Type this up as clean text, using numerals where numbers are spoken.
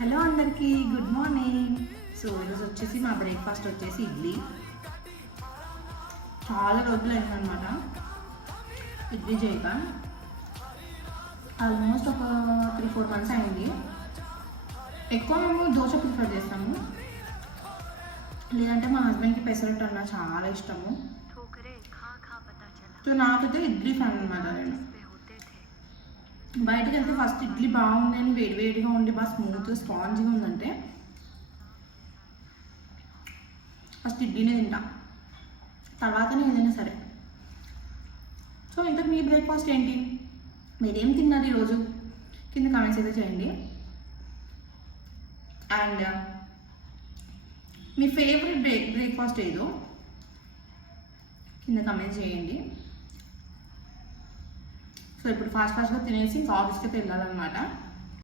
Hello అందరికీ good morning. So ఈరోజు వచ్చేసి మా బ్రేక్ఫాస్ట్ వచ్చేసి ఇడ్లీ. చాలా రోజులు అయిందనమాట ఇడ్లీ చేయక. ఆల్మోస్ట్ ఒక 3-4 months అయింది. ఎక్కువ మేము దోశ ప్రిఫర్ చేస్తాము, లేదంటే మా హస్బెండ్కి పెసరట్టు అన్న చాలా ఇష్టము. సో నాకైతే ఇడ్లీ ఫ్యాన్ అనమాట. నేను బయటకు వెళ్తే ఫస్ట్ ఇడ్లీ బాగుంది అని వేడివేడిగా ఉండి బాగా స్మూత్ స్పాంజీగా ఉందంటే ఫస్ట్ ఇడ్లీనే తింటా, తర్వాతనే ఏదైనా సరే. సో ఇంతకు మీ బ్రేక్ఫాస్ట్ ఏంటి? మీరేం తిన్నారు ఈరోజు? కింద కామెంట్స్ అయితే చేయండి. అండ్ మీ ఫేవరెట్ బ్రేక్ఫాస్ట్ ఏదో కింద కామెంట్స్ చేయండి. సో ఇప్పుడు ఫాస్ట్గా తినేసి ఇంకా ఆఫీస్కి అయితే వెళ్ళాలన్నమాట.